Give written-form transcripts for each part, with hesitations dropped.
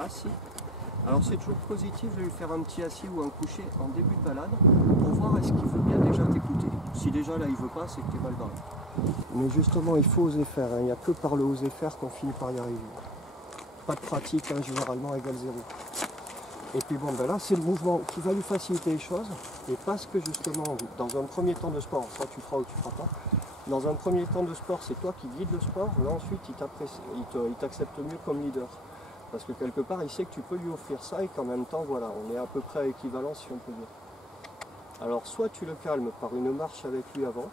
Assis. Alors c'est toujours positif de lui faire un petit assis ou un coucher en début de balade pour voir est-ce qu'il veut bien déjà t'écouter. Si déjà là il veut pas, c'est que t'es mal barré. Mais justement il faut oser faire, hein. Il n'y a que par le oser faire qu'on finit par y arriver. Pas de pratique, hein, généralement égale zéro. Et puis bon ben là c'est le mouvement qui va lui faciliter les choses. Et parce que justement dans un premier temps de sport, soit tu feras ou tu feras pas, dans un premier temps de sport c'est toi qui guides le sport, là ensuite il t'accepte mieux comme leader. Parce que quelque part, il sait que tu peux lui offrir ça et qu'en même temps, voilà, on est à peu près à équivalence si on peut dire. Alors, soit tu le calmes par une marche avec lui avant,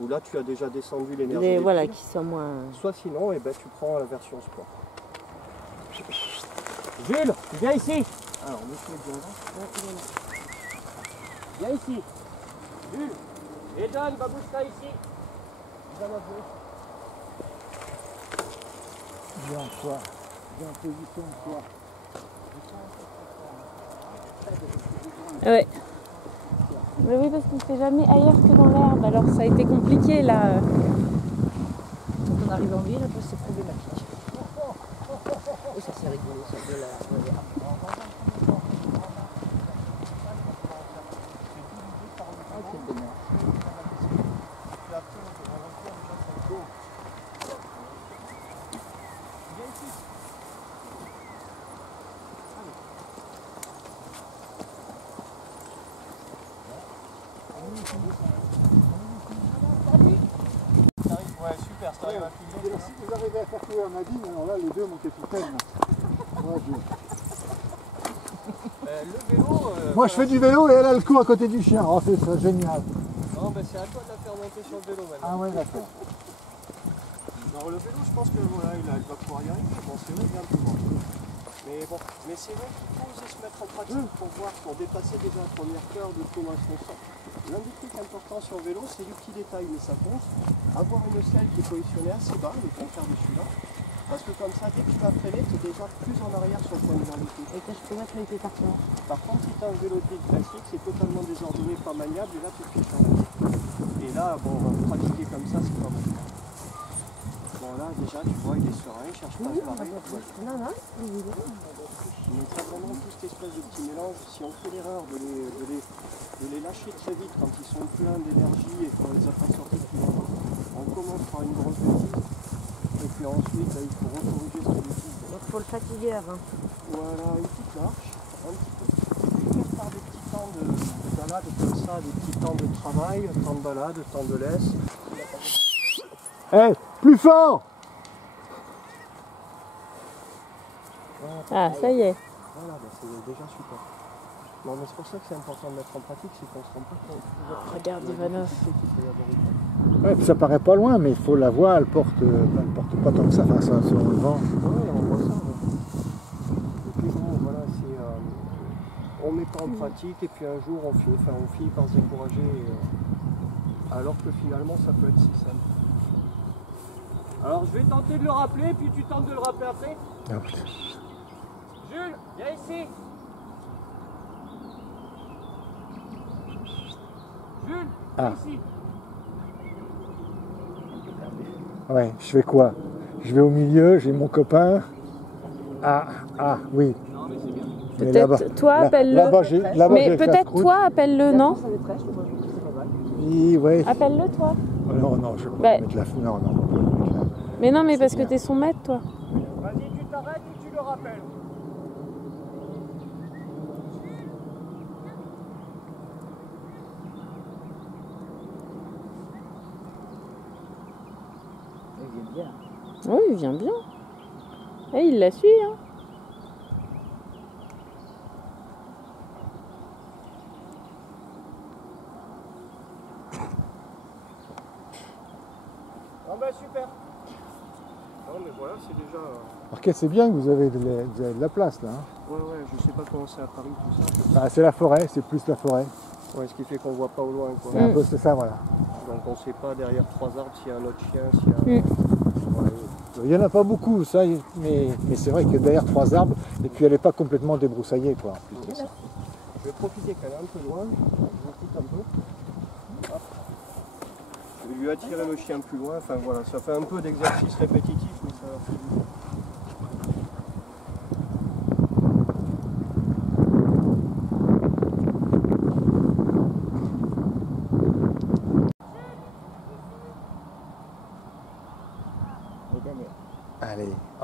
où là tu as déjà descendu l'énergie. Mais voilà, qui sont moins. Soit sinon, eh ben, tu prends la version sport. Jules, viens ici. Alors, monsieur est bien là. Viens ici. Jules, et Dan, babouche-la ici. Viens ma bouche. Viens, toi. Viens en position, toi. Ouais. Mais oui, parce qu'il ne fait jamais ailleurs que dans l'herbe. Alors ça a été compliqué là. Quand on arrive en ville, après c'est problématique. Et ça c'est rigolo, ça de la... Ouais, super, ça arrive à filmer. Si vous arrivez à faire courir Nadine, alors là, les deux, mon capitaine. Le vélo... Moi, je fais du vélo et elle a le coup à côté du chien. Oh, c'est ça, génial. Non, ben c'est à toi de la faire monter sur le vélo maintenant. Ah ouais, d'accord. Alors le vélo, je pense que voilà, elle va pouvoir y arriver. Bon, c'est vrai, bien plus grand. Mais bon, mais c'est vrai qu'il faut oser se mettre en pratique pour voir, pour dépasser déjà la première peur de comment est-ce qu'on sent. L'un des trucs importants sur le vélo, c'est du petit détail, mais ça compte. Avoir une selle qui est positionnée assez bas, le contraire de celui-là. Parce que comme ça, dès que tu vas freiner, tu es déjà plus en arrière sur le point de gravité. Et que je peux mettre les pieds par terre. Par contre, si tu as un vélo de ville classique, c'est totalement désordonné, pas maniable, et là tu fiches en l'air. Et là, bon, on va pratiquer comme ça, c'est pas bon. Bon là, déjà, tu vois, il est serein, il cherche pas à se barrer. Non, non, Mais ça vraiment tout cette espèce de petit mélange, si on fait l'erreur de les lâcher très vite quand ils sont pleins d'énergie et qu'on les a pas sortis depuis longtemps, on commence par une grosse bêtise, et puis ensuite là, il faut recorriger ce bêtise. donc il faut le fatiguer avant. Voilà, une petite marche, un petit peu, et puis faire par des petits temps de balade comme ça, des petits temps de travail, temps de balade, temps de laisse. Hey, plus fort! Ah, ça y est. Voilà, ben c'est déjà super. Non, mais c'est pour ça que c'est important de mettre en pratique, c'est qu'on se rend pas compte. Regarde Ivanov. Ouais, puis ça paraît pas loin, mais il faut la voir, elle porte pas tant que ça, enfin ça sur le vent. Ouais, on voit ça. Ouais. Et puis bon, voilà, c'est... on met pas en pratique et puis un jour on finit par se décourager. Alors que finalement ça peut être si simple. Alors je vais tenter de le rappeler, puis tu tentes de le rappeler après. Ah, putain. Jules, viens ici. Jules, viens ici. Ouais, je fais quoi? Je vais au milieu, j'ai mon copain. Ah, oui. Non, mais c'est bien. Mais là-bas- Peut-être toi, là- appelle-le. là-bas, j'ai Mais le peut-être casse-croûte. toi, appelle-le, non? Oui, ouais. Appelle-le toi. Oh, non, je vais pas Bah. mettre la... Non, on va pas le mettre là. Mais non, mais C'est parce que bien. t'es son maître, toi. Vas-y, tu t'arrêtes et tu le rappelles. Oui, il vient bien. Et il la suit, hein. Ah bah super. Non mais voilà, c'est déjà... Ok, c'est bien que vous avez de la place là. Hein. Ouais, je sais pas comment c'est à Paris tout ça. Ah, c'est la forêt, c'est plus la forêt. Ouais, ce qui fait qu'on voit pas au loin quoi. C'est un peu c'est ça, voilà. Donc on sait pas derrière 3 arbres s'il y a un autre chien, s'il y a... Ouais, il n'y en a pas beaucoup, ça, mais c'est vrai que derrière 3 arbres, et puis elle n'est pas complètement débroussaillée, quoi, en plus de ça. Je vais profiter qu'elle est un peu loin, je vous quitte un peu. Hop. Je vais lui attirer le chien plus loin, enfin voilà, ça fait un peu d'exercice répétitif, mais ça fait du bien.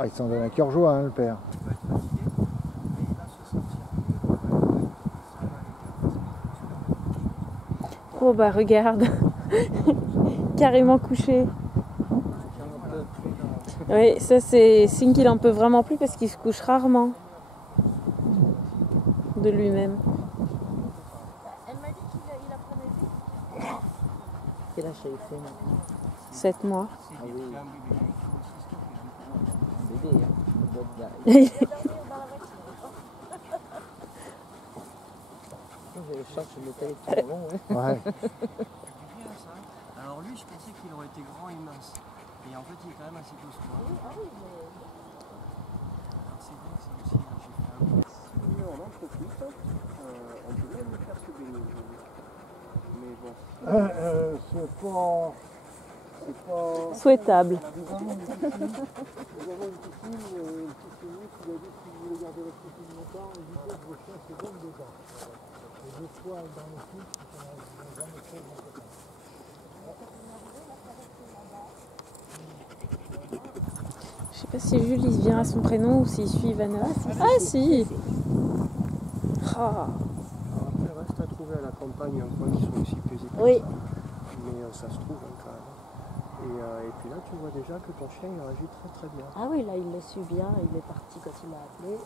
il s'en donne à cœur joie, hein, le père. Il va être fatigué, mais il va se sentir mieux. Ça va aller. Oh bah regarde, carrément couché. Oui, ça c'est signe qu'il en peut vraiment plus parce qu'il se couche rarement de lui-même. Elle m'a dit qu'il apprenait vite. Quel âge ça lui fait maintenant? 7 mois. C'est un bébé, il faut aussi stopper. Un bébé, hein. Il doit bien. Oui. Il va dormir dans la voiture. Moi, je cherche le téléphone long, ouais. Ouais. Rien, ça. Alors lui, je pensais qu'il aurait été grand et mince. Et en fait, il est quand même assez costaud. Ah oui, mais... Alors c'est bien, ça aussi, hein, j'ai fait un peu. Si on en profite, on peut même le faire se baigner aujourd'hui. Mais bon. C'est pas... Souhaitable. Nous avons une piscine qui a dit que si vous voulez garder la piscine longtemps, évitez que vos chiens se baignent dedans. Et des fois, dans les films, ils n'ont jamais fait de côté. Je sais pas si Jules il vient à son prénom ou s'il suit Ivana. Ah si. Ah. Alors après, reste à trouver à la campagne un coin qui soit aussi paisible que Oui. ça. Mais ça se trouve hein, quand même. Et puis là, tu vois déjà que ton chien il réagit très très bien. Ah oui, là, il le suit bien. Il est parti quand il m'a appelé.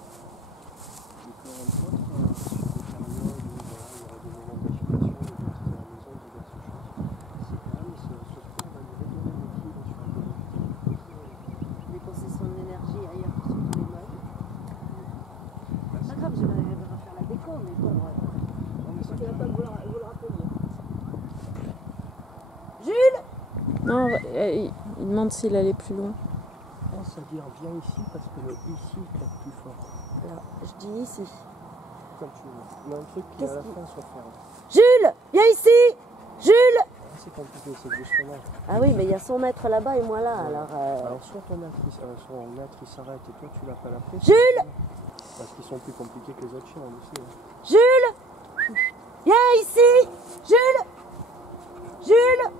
Donc entre autres, sur des périodes où voilà, il y aurait des moments d'agitation, des sorties à la maison, diverses choses, c'est calme, ce sport va nous redonner l'équilibre sur un peu de Dépenser son énergie ailleurs que sur tous les meubles. C'est pas grave, je vais refaire la déco, mais bon, ouais. Il va pas vous le rappeler. Jules! Non, il demande s'il allait plus loin. pense à dire viens ici parce que le ici tape plus fort. Alors, je dis ici. Comme tu veux. Mais un truc qui à la fin soit ferme. Jules! Viens ici! Jules! C'est compliqué, c'est justement. Ah oui, mais il y a son maître là-bas et moi là, alors... Alors soit ton maître il s'arrête et toi tu l'appelles après. Jules! Parce qu'ils sont plus compliqués que les autres chiens aussi. Hein. Jules! Viens ici! Jules! Jules!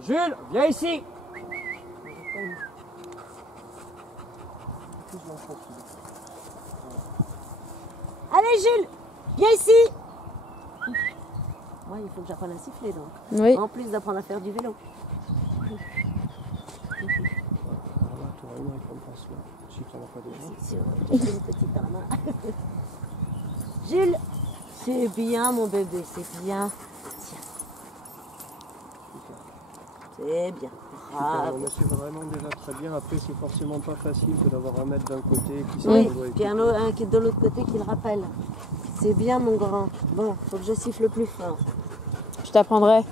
Jules, viens ici! Allez Jules! Viens ici! Moi, il faut que j'apprenne à siffler donc. Oui. En plus d'apprendre à faire du vélo. Alors là, tu auras une récompense là, si tu n'en as pas déjà. C'est sûr, j'ai une petite dans la main. Jules! C'est bien mon bébé, c'est bien. Tiens. C'est bien. Bravo. Mais c'est vraiment déjà très bien. Après, c'est forcément pas facile que d'avoir un mètre d'un côté qui Oui, s'en doit puis un qui est de l'autre côté qui le rappelle. C'est bien mon grand. Bon, faut que je siffle plus fort. Je t'apprendrai.